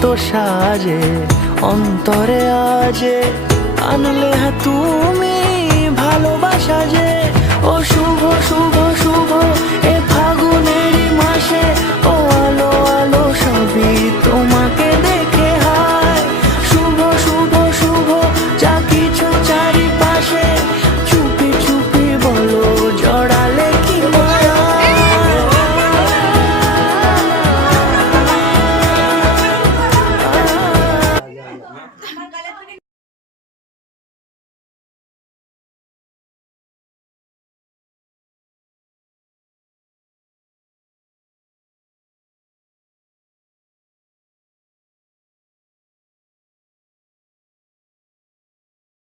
কত সাজে অন্তরে আজে আনলে হ্যাঁ তুমি ভালোবাসা যে। ও শুভ শুভ শুভ এ ফাগুনেরই মাসে, ও আলো আলো সবই তোমার।